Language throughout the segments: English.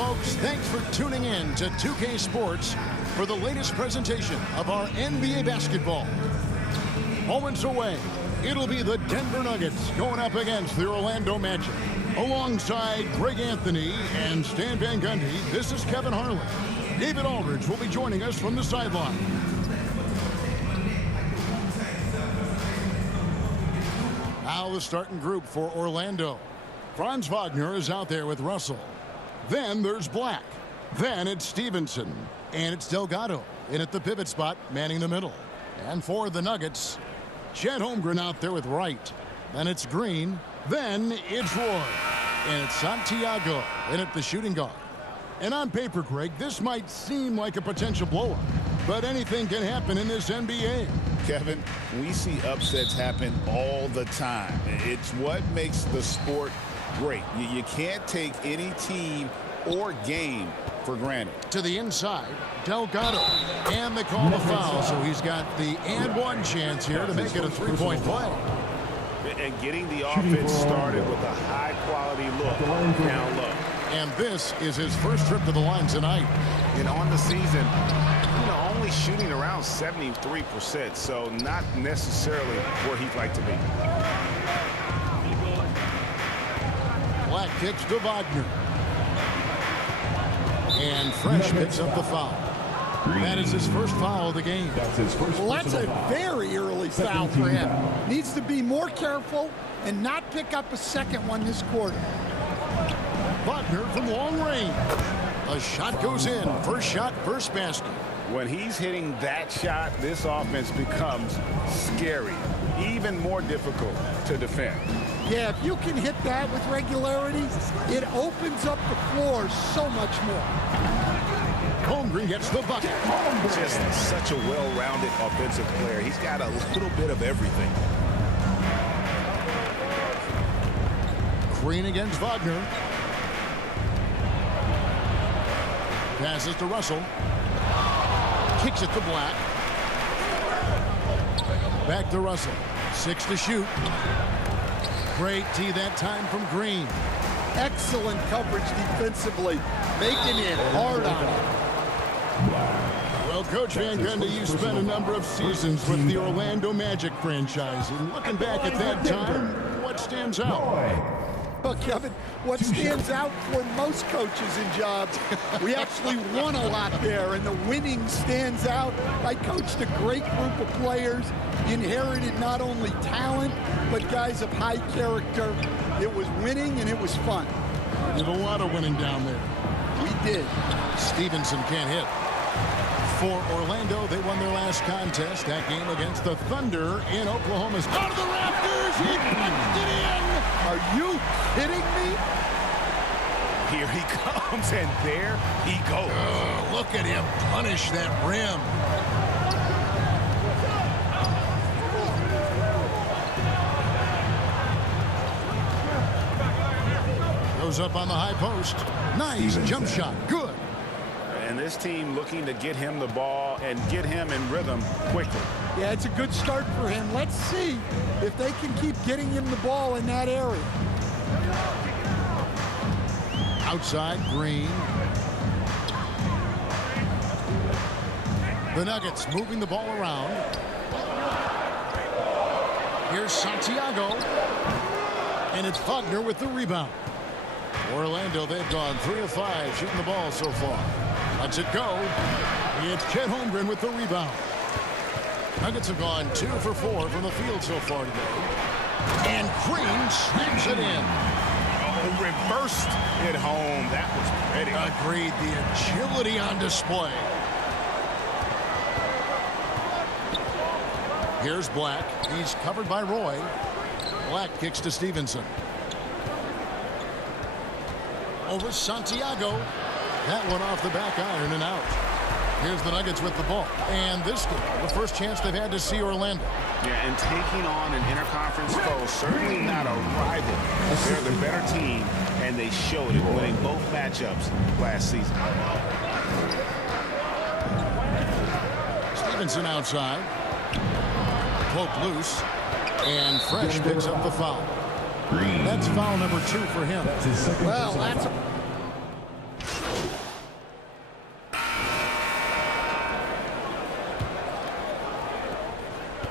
folks. Thanks for tuning in to 2K Sports for the latest presentation of our NBA basketball. Moments away, it'll be the Denver Nuggets going up against the Orlando Magic. Alongside Greg Anthony and Stan Van Gundy, this is Kevin Harlan. David Aldridge will be joining us from the sideline. Now the starting group for Orlando. Franz Wagner is out there with Russell. Then there's Black. Then it's Stevenson. And it's Delgado in at the pivot spot, manning the middle. And for the Nuggets, Chet Holmgren out there with Wright. Then it's Green. Then it's Roy. And it's Santiago in at the shooting guard. And on paper, Greg, this might seem like a potential blow-up. But anything can happen in this NBA. Kevin, we see upsets happen all the time. It's what makes the sport great. You can't take any team or game for granted. To the inside, Delgado. And they call the foul, so he's got the and one chance here to make it a three-point play. And getting the offense started with a high-quality look down low. And this is his first trip to the line tonight. And on the season, only shooting around 73%, so not necessarily where he'd like to be. Black kicks to Wagner. And Fresh picks up the foul. That is his first foul of the game. Well, that's a very early foul for him. Needs to be more careful and not pick up a second one this quarter. Wagner from long range. A shot goes in. First shot, first basket. When he's hitting that shot, this offense becomes scary, even more difficult to defend. Yeah, if you can hit that with regularity, it opens up the floor so much more. Holmgren gets the bucket. Just such a well-rounded offensive player. He's got a little bit of everything. Green against Wagner. Passes to Russell. Kicks it to Black. Back to Russell. 6 to shoot. Great tee that time from Green. Excellent coverage defensively, making it hard on him. Well, Coach Van Gundy, you spent a number of seasons with the Orlando Magic franchise. And looking back at that time, what stands out? Well, Kevin, what stands out for most coaches in jobs, we actually won a lot there, and the winning stands out. I coached a great group of players, inherited not only talent, but guys of high character. It was winning, and it was fun. Did a lot of winning down there. We did. Stevenson can't hit. For Orlando, they won their last contest, that game against the Thunder in Oklahoma. Out of the Raptors, he punched it in! Are you kidding me? Here he comes, and there he goes. Look at him punish that rim. Goes up on the high post. Nice jump shot. Good. And this team looking to get him the ball and get him in rhythm quickly. Yeah, it's a good start for him. Let's see if they can keep getting him the ball in that area. Outside, Green. The Nuggets moving the ball around. Here's Santiago. And it's Wagner with the rebound. Orlando, they've gone 3 of 5 shooting the ball so far. Lets it go. It's Chet Holmgren with the rebound. Nuggets have gone 2 for 4 from the field so far today. And Green slams it in. Reversed it home. That was pretty. Agreed. The agility on display. Here's Black. He's covered by Roy. Black kicks to Stevenson. Over Santiago. That one off the back iron and out. Here's the Nuggets with the ball. And this game, the first chance they've had to see Orlando. Yeah, and taking on an interconference foe, certainly not a rival. They're the better team, and they showed it, winning both matchups last season. Stevenson outside. Cloak loose. And Fresh picks up the foul. That's foul number 2 for him. Well, that's a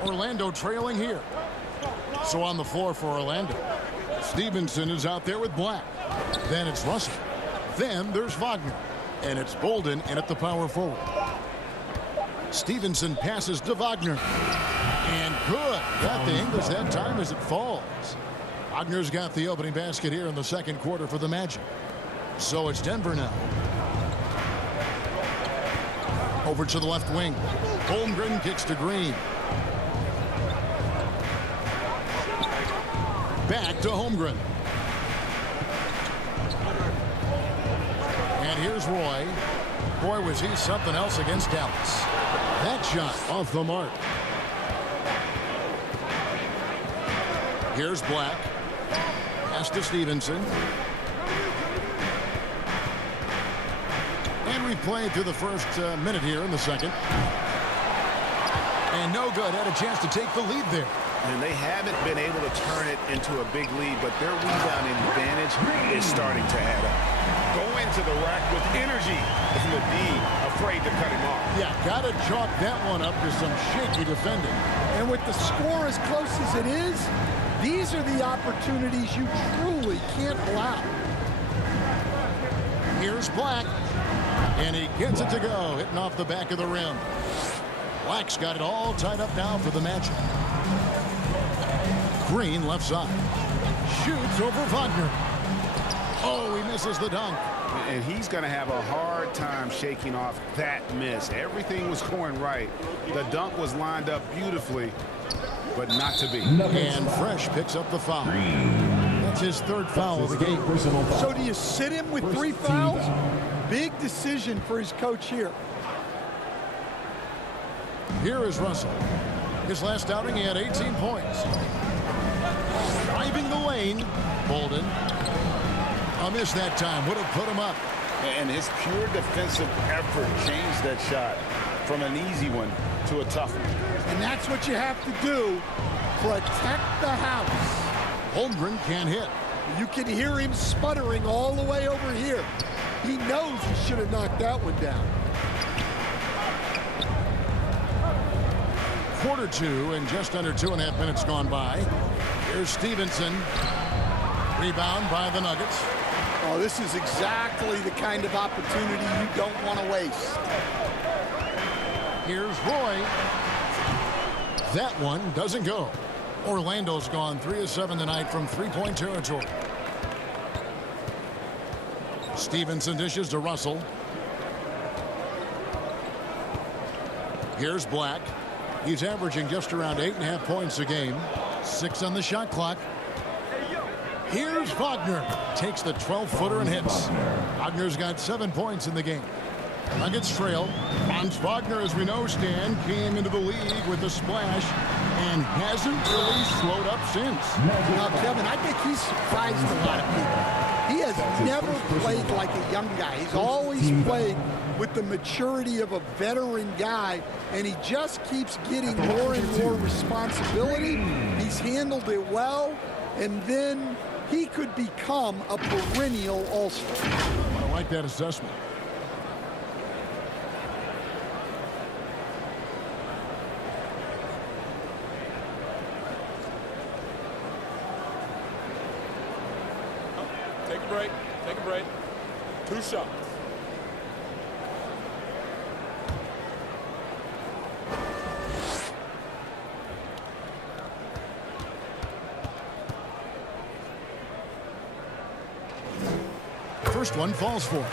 Orlando trailing here. So on the floor for Orlando, Stevenson is out there with Black. Then it's Russell. Then there's Wagner. And it's Bolden in at the power forward. Stevenson passes to Wagner. And good. Got the English that time as it falls. Wagner's got the opening basket here in the second quarter for the Magic. So it's Denver now. Over to the left wing. Holmgren kicks to Green. Back to Holmgren. And here's Roy. Boy, was he something else against Dallas. That shot off the mark. Here's Black. Pass to Stevenson. And we played through the first minute here in the second. And no good. Had a chance to take the lead there. And they haven't been able to turn it into a big lead, but their rebounding advantage is starting to add up. Going to the rack with energy, and the D afraid to cut him off. Yeah, got to chalk that one up to some shaky defending. And with the score as close as it is, these are the opportunities you truly can't allow. Here's Black. And he gets it to go, hitting off the back of the rim. Black's got it all tied up now for the Magic. Green left side. Shoots over Wagner. Oh, he misses the dunk. And he's going to have a hard time shaking off that miss. Everything was going right. The dunk was lined up beautifully, but not to be. And Fresh picks up the foul. That's his third foul of the game. So do you sit him with 3 fouls? Big decision for his coach here. Here is Russell. His last outing, he had 18 points. Driving the lane, Bolden. A miss that time, would have put him up. And his pure defensive effort changed that shot from an easy one to a tough one. And that's what you have to do. Protect the house. Holmgren can't hit. You can hear him sputtering all the way over here. He knows he should have knocked that one down. Quarter 2 and just under 2.5 minutes gone by. Here's Stevenson. Rebound by the Nuggets. Oh, this is exactly the kind of opportunity you don't want to waste. Here's Roy. That one doesn't go. Orlando's gone 3 of 7 tonight from three-point territory. Stevenson dishes to Russell. Here's Black. He's averaging just around 8.5 points a game. 6 on the shot clock. Here's Wagner. Takes the 12-footer and hits. Wagner's got 7 points in the game. Nuggets trail. Franz Wagner, as we know, Stan, came into the league with a splash and hasn't really slowed up since. Now, Kevin, I think he's surprised a lot of people. He has never played like a young guy. He's always played with the maturity of a veteran guy, and he just keeps getting more and more responsibility. He's handled it well, and then he could become a perennial all-star. I like that assessment. Take a break. Take a break. 2 shots. First one falls for him.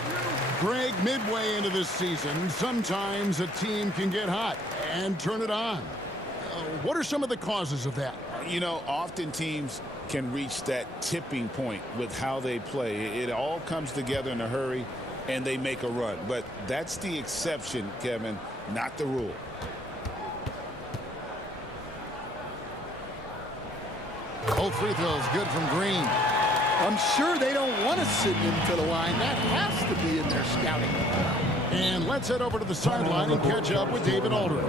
Greg, midway into this season, sometimes a team can get hot and turn it on. What are some of the causes of that? You know, often teams can reach that tipping point with how they play. It all comes together in a hurry, and they make a run. But that's the exception, Kevin, not the rule. Both free throws good from Green. I'm sure they don't want to send him to the line. That has to be in their scouting. And let's head over to the sideline and catch up with David Aldridge.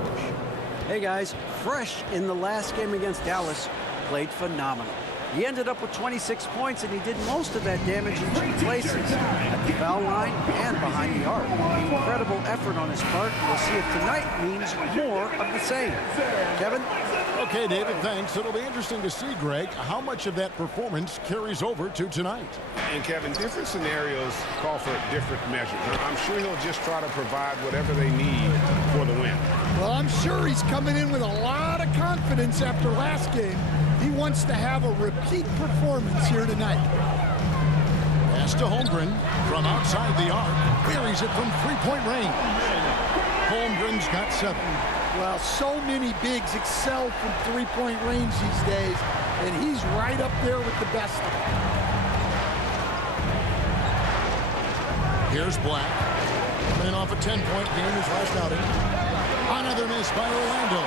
Hey guys, Fresh in the last game against Dallas played phenomenal. He ended up with 26 points, and he did most of that damage in 2 places, at the foul line and behind the arc. Incredible effort on his part. We'll see if tonight means more of the same. Kevin? Okay, David, thanks. It'll be interesting to see, Greg, how much of that performance carries over to tonight. And, Kevin, different scenarios call for different measures. I'm sure he'll just try to provide whatever they need for the win. Well, I'm sure he's coming in with a lot of confidence after last game. He wants to have a repeat performance here tonight. Pass to Holmgren from outside the arc. Buries it from three-point range. Holmgren's got 7. Well, so many bigs excel from three-point range these days, and he's right up there with the best of them. Here's Black. Coming off a 10-point game his last outing. Another miss by Orlando.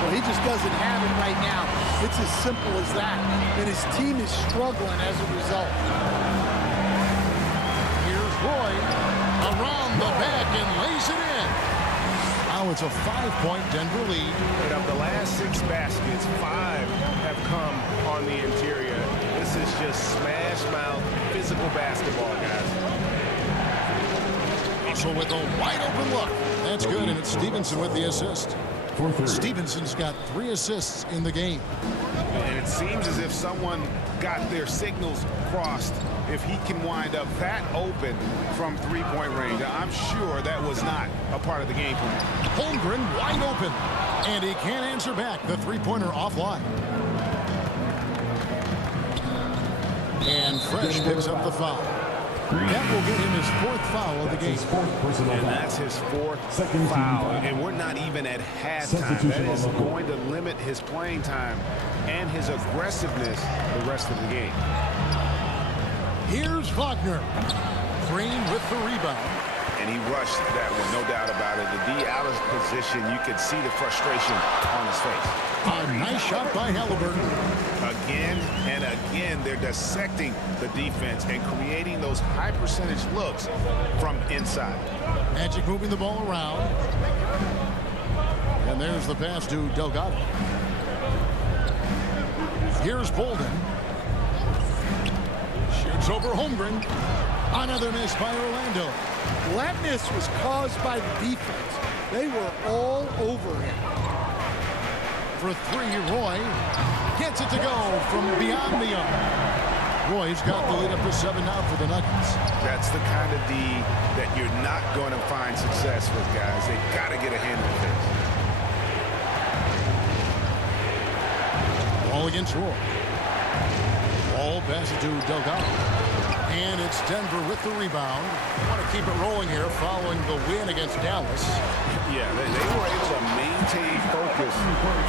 Well, he just doesn't have it right now. It's as simple as that, and his team is struggling as a result. Here's Roy. Around the back and lays it in. Now it's a 5-point Denver lead. And of the last 6 baskets, 5 have come on the interior. This is just smash mouth physical basketball, guys. Also with a wide open look. That's good, and it's Stevenson with the assist. Stevenson's got 3 assists in the game. And it seems as if someone got their signals crossed if he can wind up that open from three-point range. I'm sure that was not a part of the game plan. Holmgren wide open, and he can't answer back. The three-pointer offline. And Fresh picks up the foul. That will get him his 4th foul of the game. And that's his 4th foul. And we're not even at halftime. That is going to limit his playing time and his aggressiveness the rest of the game. Here's Wagner. Green with the rebound. And he rushed that one, no doubt about it. The D out of position, you could see the frustration on his face. A nice shot by Halliburton. Again and again, they're dissecting the defense and creating those high percentage looks from inside. Magic moving the ball around. And there's the pass to Delgado. Here's Bolden. Shoots over Holmgren. Another miss by Orlando. That miss was caused by the defense. They were all over him. For 3, Roy gets it to go from beyond the arc. Roy's got the lead up to 7 now for the Nuggets. That's the kind of D that you're not going to find success with, guys. They got to get a handle of this. Ball against Roy. Ball passes to Delgado. And it's Denver with the rebound. Want to keep it rolling here following the win against Dallas. Yeah, they were able to maintain focus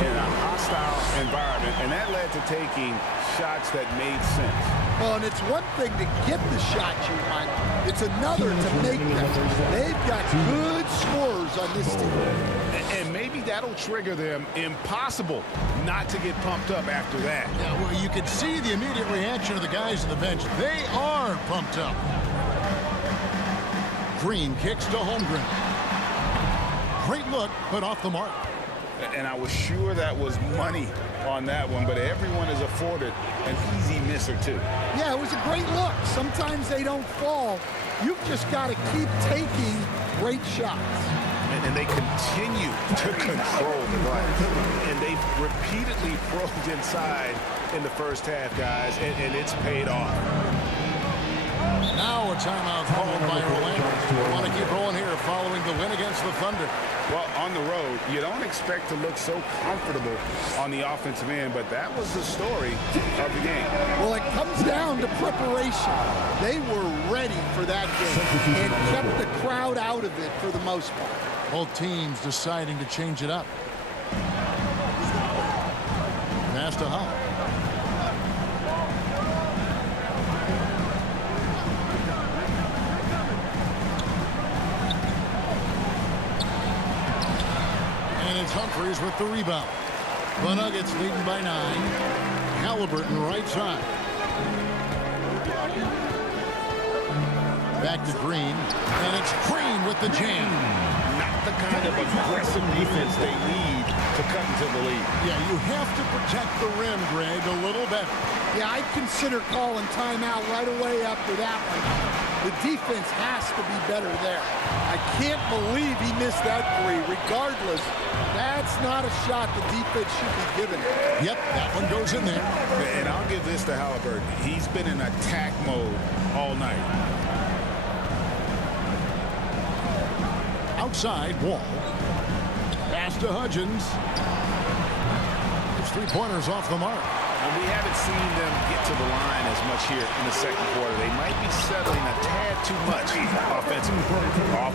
in a hostile environment, and that led to taking shots that made sense. Well, and it's one thing to get the shots you want. It's another to make them. They've got good scorers on this team. And maybe that'll trigger them. Impossible not to get pumped up after that. Yeah, well, you could see the immediate reaction of the guys on the bench. They are pumped up. Green kicks to Holmgren. Great look, but off the mark. And I was sure that was money on that one, but everyone is afforded an easy miss or two. Yeah, it was a great look. Sometimes they don't fall. You've just got to keep taking great shots. And they continue to control the glass. And they've repeatedly probed inside in the first half, guys, and it's paid off. Now a timeout called by Orlando. Want to keep rolling here following the win against the Thunder. Well, on the road, you don't expect to look so comfortable on the offensive end, but that was the story of the game. Well, it comes down to preparation. They were ready for that game and kept the crowd out of it for the most part. Both teams deciding to change it up. Pass to Hull. And it's Humphries with the rebound. The Nuggets leading by 9. Halliburton right side. Back to Green. And it's Green with the jam. Not the kind of aggressive defense they need to cut into the lead. Yeah, you have to protect the rim, Greg, a little better. Yeah, I'd consider calling timeout right away after that one. The defense has to be better there. I can't believe he missed that three. Regardless, that's not a shot the defense should be giving. Yep, that one goes in there. And I'll give this to Halliburton. He's been in attack mode all night. Outside, Wall. Pass to Hudgens. His three-pointers off the mark. And we haven't seen them get to the line as much here in the second quarter. They might be settling a tad too much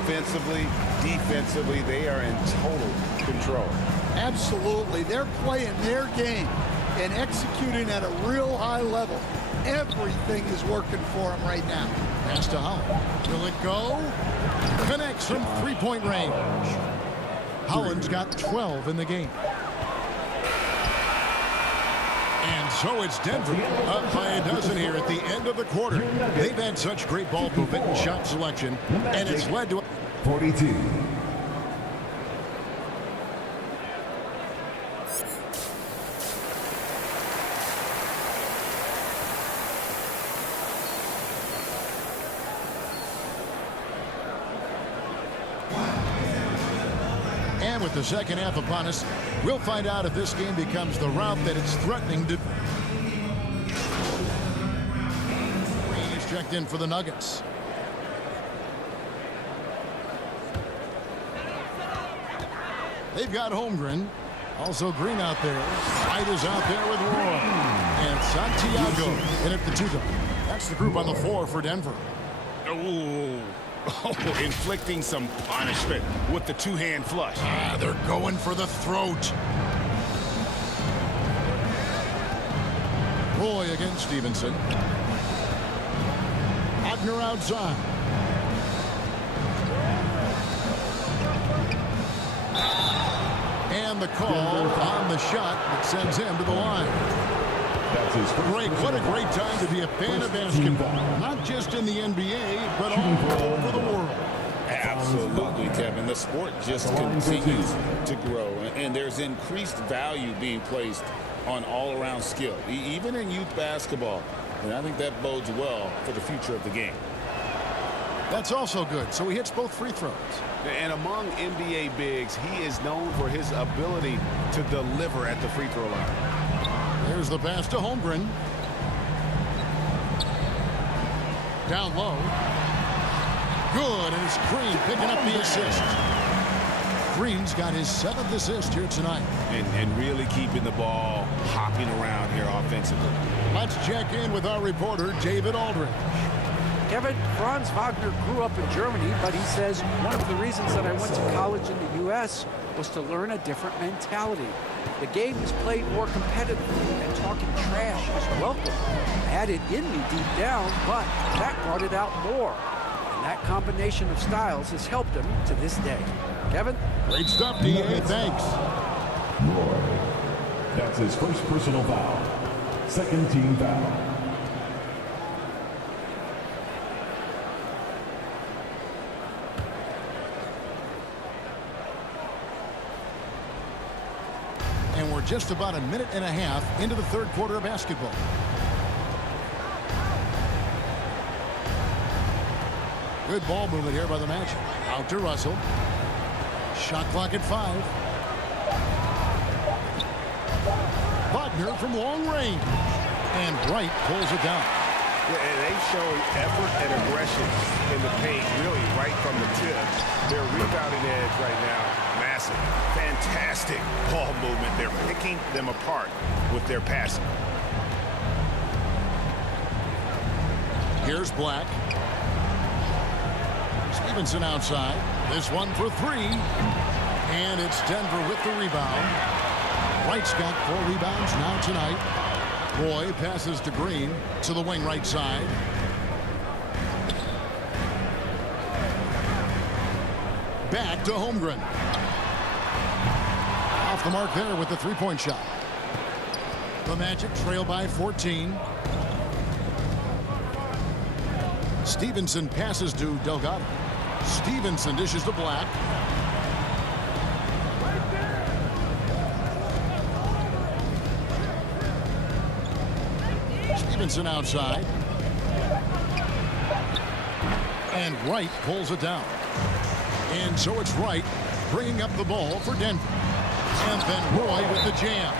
offensively, defensively. They are in total control. Absolutely. They're playing their game and executing at a real high level. Everything is working for them right now. Pass to Holland. Will it go? Connects from three-point range. Holland's got 12 in the game. And so it's Denver up by a dozen here at the end of the quarter. They've had such great ball movement and shot selection, and it's led to 42. And with the second half upon us, we'll find out if this game becomes the route that it's threatening to. Green is checked in for the Nuggets. They've got Holmgren. Also Green out there. White is out there with Roy. And Santiago in at the two. That's the group on the floor for Denver. Oh, inflicting some punishment with the two-hand flush. They're going for the throat. Roy against Stevenson. Wagner outside. And the call on the shot that sends him to the line. Greg, what a great time to be a fan of basketball. Not just in the NBA, but all over the world. Absolutely, Kevin. The sport just continues to grow, and there's increased value being placed on all-around skill, even in youth basketball. And I think that bodes well for the future of the game. That's also good. So he hits both free throws. And among NBA bigs, he is known for his ability to deliver at the free throw line. Here's the pass to Holmgren. Down low. Good, and it's Green picking up the assist. Green's got his 7th assist here tonight. And really keeping the ball hopping around here offensively. Let's check in with our reporter, David Aldridge. Kevin, Franz Wagner grew up in Germany, but he says one of the reasons that I went to college in the U.S. was to learn a different mentality. The game is played more competitively, and talking trash is welcome. I had it in me deep down, but that brought it out more. And that combination of styles has helped him to this day. Kevin? Great stuff, D.A. Thanks. Roy. That's his first personal foul. Second team foul. And we're just about a minute and a half into the third quarter of basketball. Good ball movement here by the Magic. Out to Russell. Shot clock at 5. Wagner from long range. And Wright pulls it down. And they've shown effort and aggression in the paint, really right from the tip. Their rebounding edge right now, massive. Fantastic ball movement. They're picking them apart with their passing. Here's Black. Stevenson outside. This one for 3. And it's Denver with the rebound. Wright's got 4 rebounds now tonight. Roy passes to Green to the wing right side. Back to Holmgren. Off the mark there with the three-point shot. The Magic trail by 14. Stevenson passes to Delgado. Stevenson dishes to Black. Stevenson outside. And Wright pulls it down. And so it's Wright bringing up the ball for Denver. And then Roy with the jam.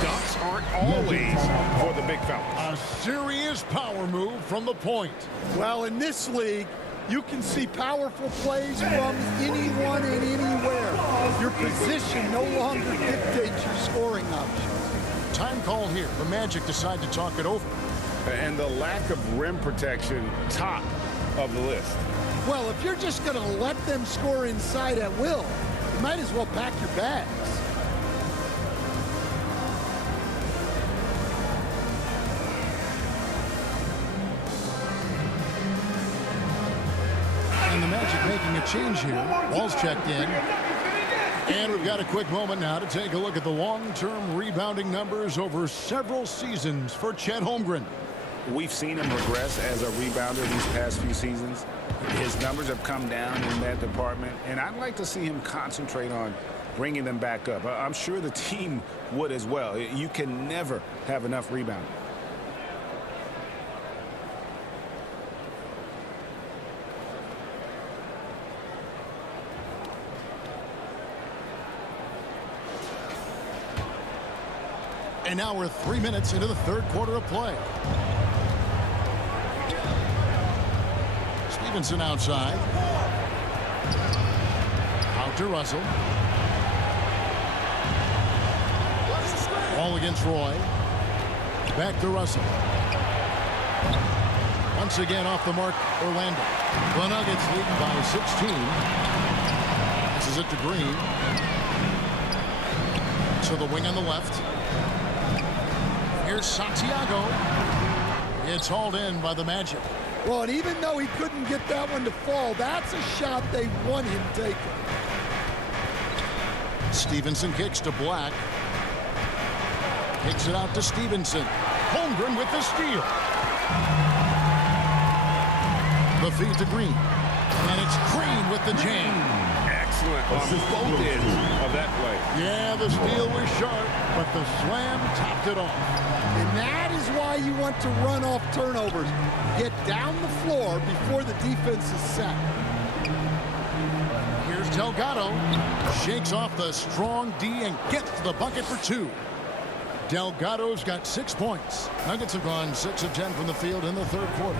Dunks aren't always for the big fellas. A serious power move from the point. Well, in this league, you can see powerful plays from anyone and anywhere. Your position no longer dictates your scoring options. Time called here. The Magic decide to talk it over. And the lack of rim protection, top of the list. Well, if you're just going to let them score inside at will, you might as well pack your bags. And the Magic making a change here. Ball's checked in. And we've got a quick moment now to take a look at the long-term rebounding numbers over several seasons for Chet Holmgren. We've seen him regress as a rebounder these past few seasons. His numbers have come down in that department, and I'd like to see him concentrate on bringing them back up. I'm sure the team would as well. You can never have enough rebounding. And now we're 3 minutes into the third quarter of play. Stevenson outside. Out to Russell. Ball against Roy. Back to Russell. Once again off the mark, Orlando. The Nuggets leading by 16. This is it to Green. To the wing on the left. Here's Santiago. It's hauled in by the Magic. Well, and even though he couldn't get that one to fall, that's a shot they want him taking. Stevenson kicks to Black. Kicks it out to Stevenson. Holmgren with the steal. The feed to Green. And it's Green with the jam. Excellent on both ends of that play. Yeah, the steal was sharp, but the slam topped it off. And that is why you want to run off turnovers. Get down the floor before the defense is set. Here's Delgado. Shakes off the strong D and gets to the bucket for two. Delgado's got 6 points. Nuggets have gone 6 of 10 from the field in the third quarter.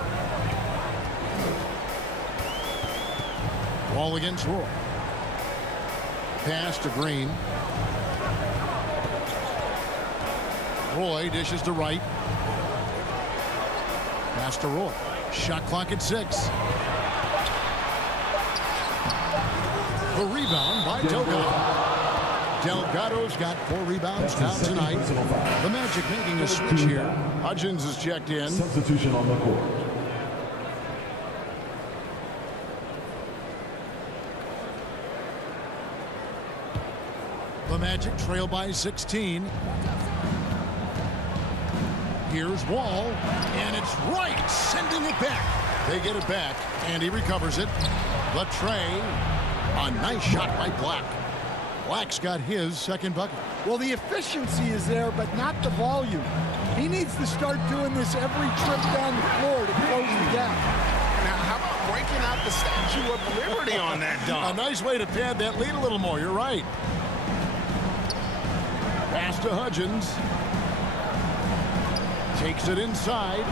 Ball against Roy. Pass to Green. Roy dishes to Wright. Pass to Roy. Shot clock at 6. The rebound by Delgado. Delgado's got 4 rebounds now tonight. The Magic making a switch here. Hudgens is checked in. Substitution on the court. The Magic trail by 16. Here's Wall, and it's Wright sending it back. They get it back, and he recovers it. The tray, a nice shot by Black. Black's got his second bucket. Well, the efficiency is there, but not the volume. He needs to start doing this every trip down the floor to close the gap. Now, how about breaking out the Statue of Liberty on that dunk? A nice way to pad that lead a little more. You're right. Pass to Hudgens. Takes it inside.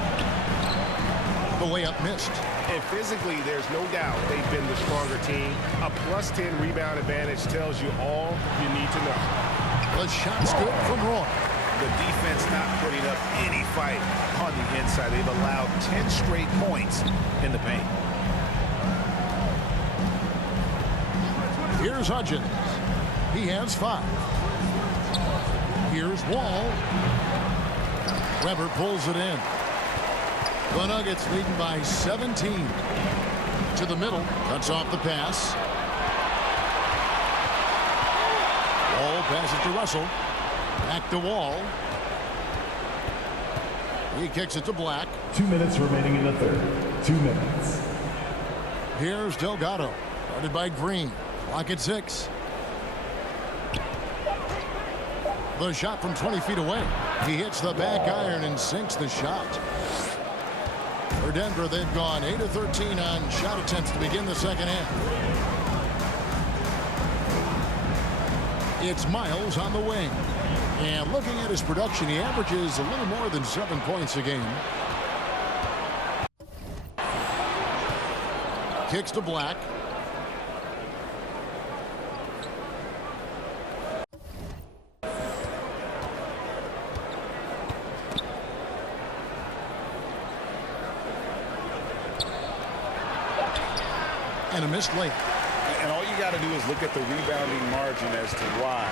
The layup missed. And physically, there's no doubt they've been the stronger team. A +10 rebound advantage tells you all you need to know. The shot's good from Roy. The defense not putting up any fight on the inside. They've allowed 10 straight points in the paint. Here's Hudgens. He has 5. Here's Wall. Weber pulls it in. The Nuggets leading by 17. To the middle. Cuts off the pass. Wall passes to Russell. Back to Wall. He kicks it to Black. 2 minutes remaining in the third. 2 minutes. Here's Delgado. Guarded by Green. Clock at 6. The shot from 20 feet away. He hits the back iron and sinks the shot. For Denver, they've gone 8 of 13 on shot attempts to begin the second half. It's Miles on the wing. And looking at his production, he averages a little more than 7 points a game. Kicks to Black. And a missed late. And all you got to do is look at the rebounding margin as to why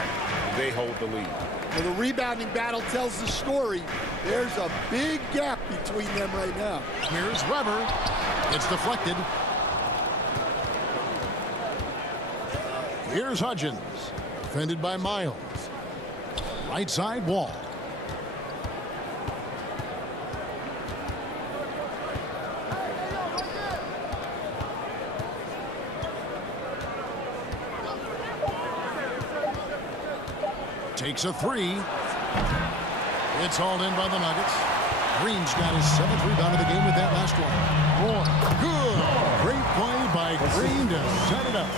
they hold the lead. Well, the rebounding battle tells the story. There's a big gap between them right now. Here's Weber. It's deflected. Here's Hudgens. Defended by Miles. Right side Wall. Takes a three. It's hauled in by the Nuggets. Green's got his 7th rebound of the game with that last one. Boy, good. Great play by Green to set it up.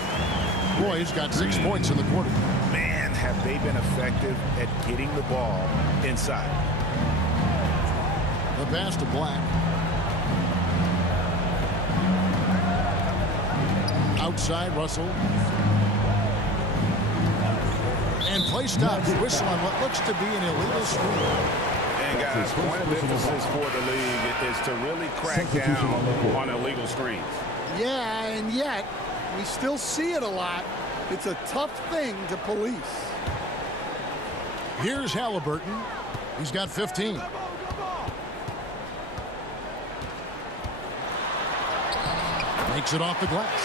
Roy's got 6 points in the quarter. Man, have they been effective at getting the ball inside. The pass to Black. Outside Russell. And play stops. Whistle on what looks to be an illegal screen. And guys, point of emphasis for the league is to really crack down on illegal screens. Yeah, and yet we still see it a lot. It's a tough thing to police. Here's Halliburton. He's got 15. Makes it off the glass.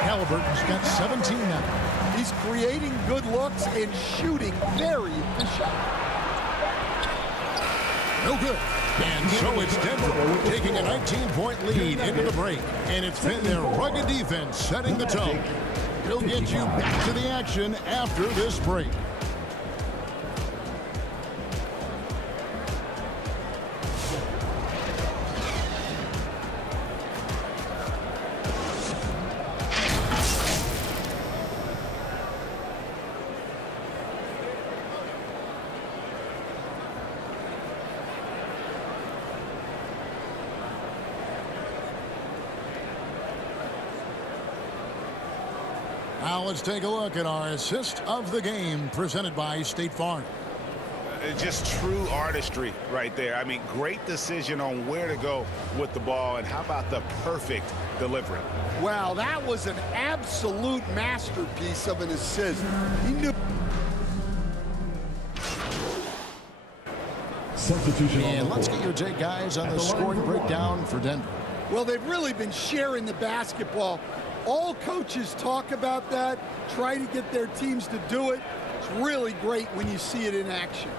Halliburton's got 17 now. He's creating good looks and shooting very efficient. No good. And so it's Denver taking a 19-point lead into the break. And it's been their rugged defense setting the tone. We'll get you back to the action after this break. Now let's take a look at our assist of the game presented by State Farm. Just true artistry right there. I mean, great decision on where to go with the ball, and how about the perfect delivery? Wow, that was an absolute masterpiece of an assist. He knew. Substitution on And the let's court. get your take, guys, on the scoring breakdown for Denver. Well, they've really been sharing the basketball. All coaches talk about that, try to get their teams to do it. It's really great when you see it in action.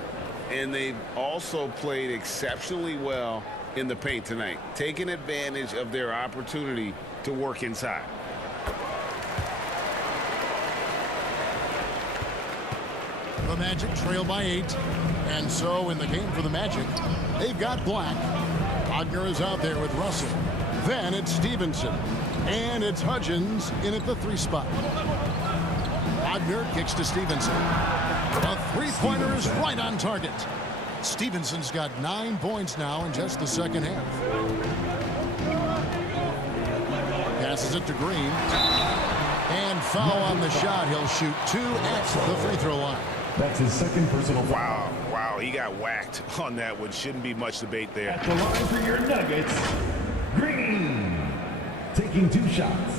And they've also played exceptionally well in the paint tonight, taking advantage of their opportunity to work inside. The Magic trail by 8. And so in the game for the Magic, they've got Black. Wagner is out there with Russell. Then it's Stevenson. And it's Hudgens in at the 3 spot. Wagner kicks to Stevenson. A three-pointer is right on target. Stevenson's got 9 points now in just the second half. Passes it to Green. And foul on the shot. He'll shoot 2 at the free throw line. That's his second personal foul. Wow, he got whacked on that one. Shouldn't be much debate there. At the line for your Nuggets, Green, taking 2 shots.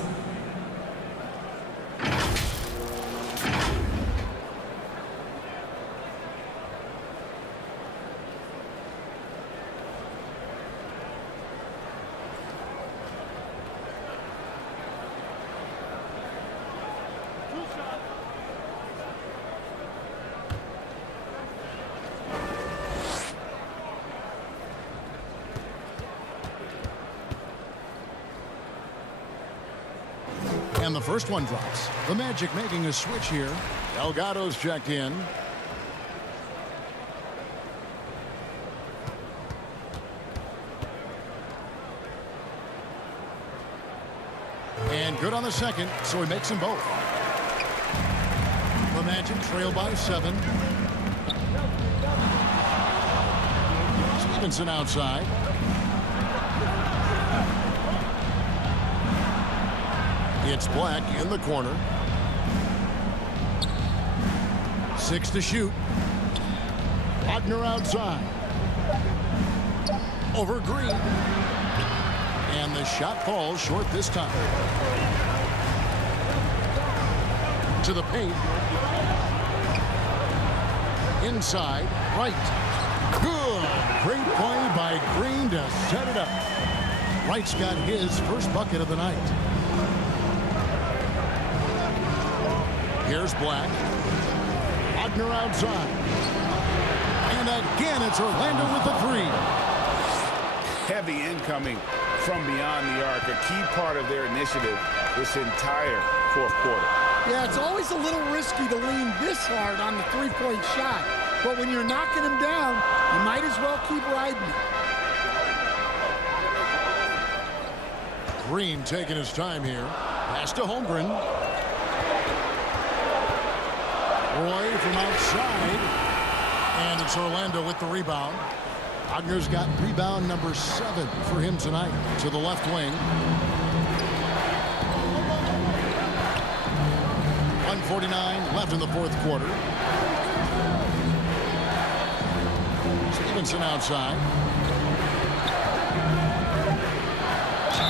And the first one drops. The Magic making a switch here. Delgado's checked in. Good on the second, so he makes them both. The Magic trail by 7. Stevenson outside. It's Black in the corner. 6 to shoot. Wagner outside. Over Green. And the shot falls short this time. To the paint. Inside. Right. Good. Great play by Green to set it up. Wright's got his first bucket of the night. Here's Black. Wagner outside. And again, it's Orlando with the 3. Heavy incoming from beyond the arc, a key part of their initiative this entire fourth quarter. Yeah, it's always a little risky to lean this hard on the three-point shot. But when you're knocking him down, you might as well keep riding it. Green taking his time here. Pass to Holmgren. Roy from outside. And it's Orlando with the rebound. Wagner's got rebound number 7 for him tonight. To the left wing. 1:49 left in the fourth quarter. Stevenson outside.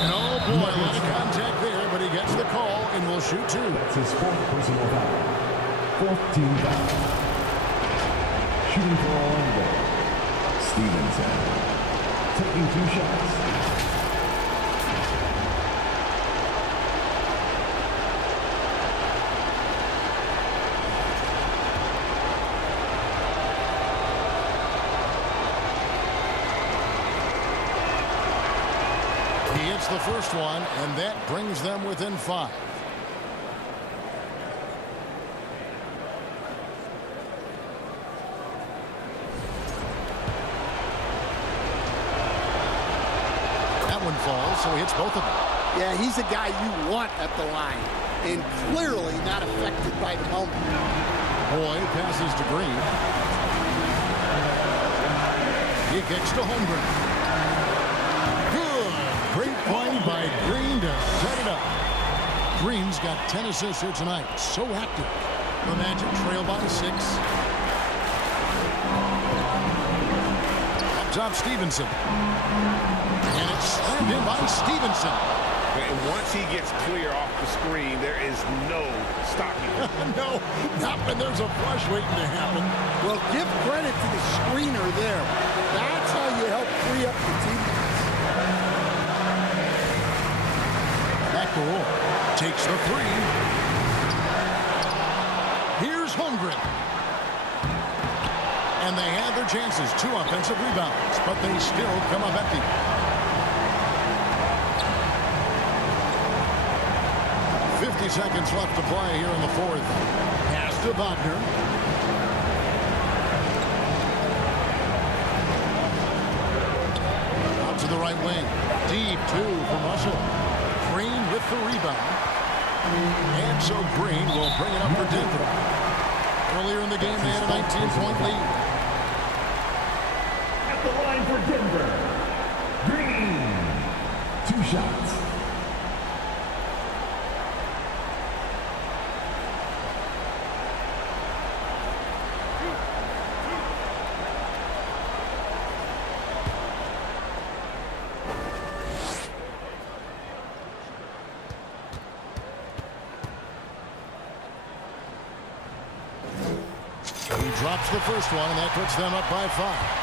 And oh boy, a lot of contact there, but he gets the call and will shoot 2. That's his 4th personal foul. 4th team foul. Shooting for Orlando. Stevenson. Taking 2 shots. He hits the first one, and that brings them within 5. Falls, so he hits both of them. Yeah, he's a guy you want at the line, and clearly not affected by the moment. Boy passes to Green. He kicks to Holmgren. Good. Great play by Green to set it up. Green's got 10 assists here tonight. So active. The Magic trail by 6. Up top, Stevenson. And it's slammed in by Stevenson. And once he gets clear off the screen, there is no stopping him. No, not when there's a flush waiting to happen. Well, give credit to the screener there. That's how you help free up the teammates. Back to Roy. Takes the 3. Here's Holmgren. And they had their chances. 2 offensive rebounds, but they still come up empty. 50 seconds left to play here in the fourth. Pass to Wagner. Out to the right wing. Deep 2 from Russell. Green with the rebound. And so Green will bring it up for Denver. Earlier in the game, they had a 19-point lead. At the line for Denver, Green. 2 shots. Drops the first one, and that puts them up by 5.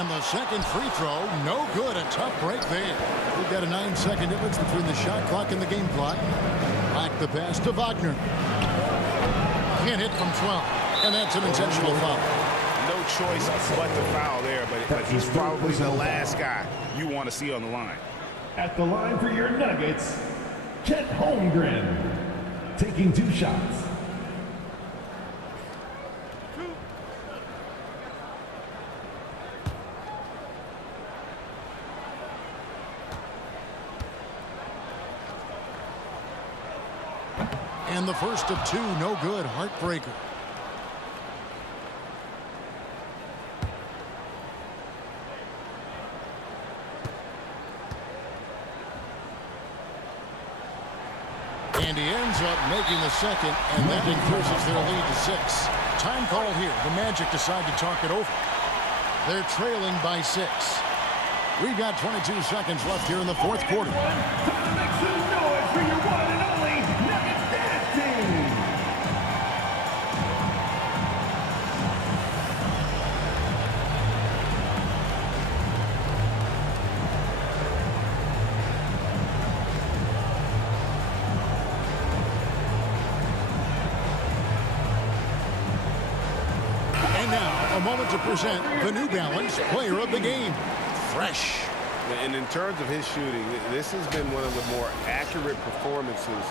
And the second free throw, no good. A tough break there. We've got a 9-second difference between the shot clock and the game clock. Back the pass to Wagner. Can't hit from 12, and that's an intentional foul. No choice but to foul there, but he's probably the last guy you want to see on the line. At the line for your Nuggets, Chet Holmgren. Taking 2 shots. And the first of two, no good. Heartbreaker. And he ends up making the second, and that increases their lead to 6. Time called here. The Magic decide to talk it over. They're trailing by 6. We've got 22 seconds left here in the fourth quarter. Make some noise for your one and only Nuggets dancing. And now, a moment to present the New Balance Player of the Game. Fresh. And in terms of his shooting, this has been one of the more accurate performances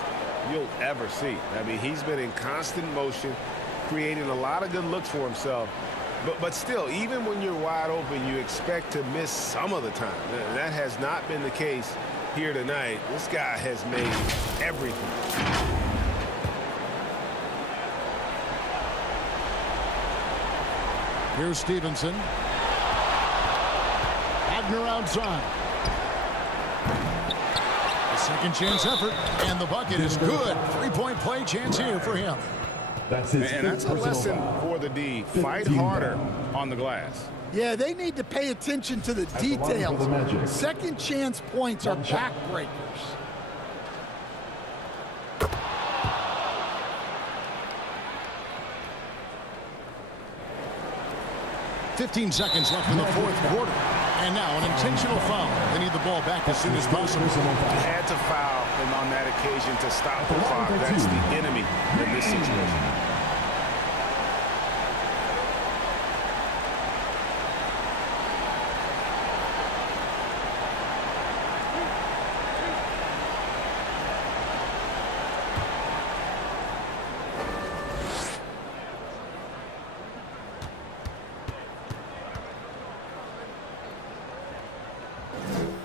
you'll ever see. I mean, he's been in constant motion, creating a lot of good looks for himself. But still, even when you're wide open, you expect to miss some of the time. That has not been the case here tonight. This guy has made everything. Here's Stevenson. Wagner outside. A second chance effort, and the bucket is good. Three-point play chance here for him. That's his And that's a lesson for the D. Fight harder on the glass. Yeah, they need to pay attention to the details. Second chance points are backbreakers. 15 seconds left in the fourth quarter. And now an intentional foul. They need the ball back as soon as possible. Had to foul him on that occasion to stop the clock. That's the enemy in this situation.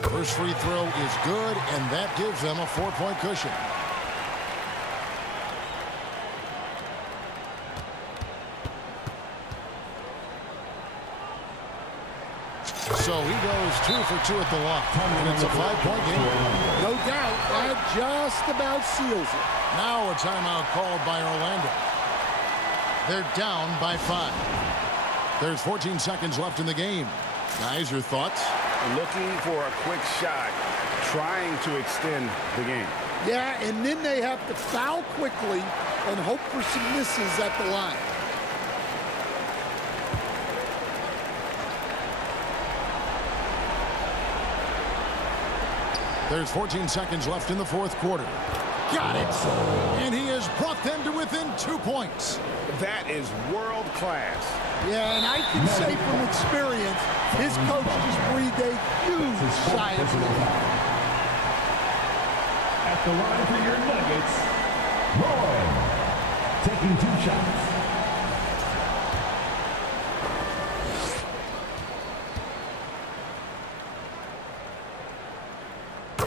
First free throw is good, and that gives them a 4-point cushion. So he goes 2 for 2 at the line, and it's a 5-point game. No doubt, that just about seals it. Now a timeout called by Orlando. They're down by 5. There's 14 seconds left in the game. Guys, your thoughts? Looking for a quick shot, trying to extend the game. Yeah, and then they have to foul quickly and hope for some misses at the line. There's 14 seconds left in the fourth quarter. Got it! And he has brought them to within 2 points. That is world class. Yeah, and I can say from experience, his coach just breathed a huge sigh of relief. At the line for your Nuggets, Roy, taking 2 shots.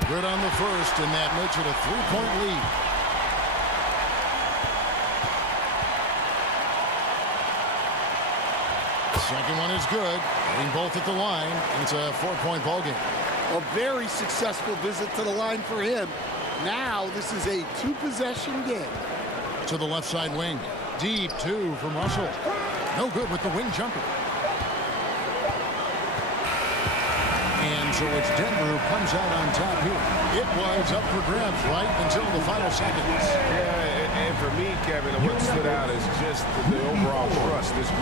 Good on the first, and that makes it a 3-point lead. Second one is good. Hitting both at the line, and it's a 4-point ball game. A very successful visit to the line for him. Now this is a 2-possession game. To the left side wing. Deep 2 from Russell. No good with the wing jumper. And so it's Denver who comes out on top here. It was up for grabs right until the final seconds. Yeah, and for me, Kevin, what stood out is just the overall trust this group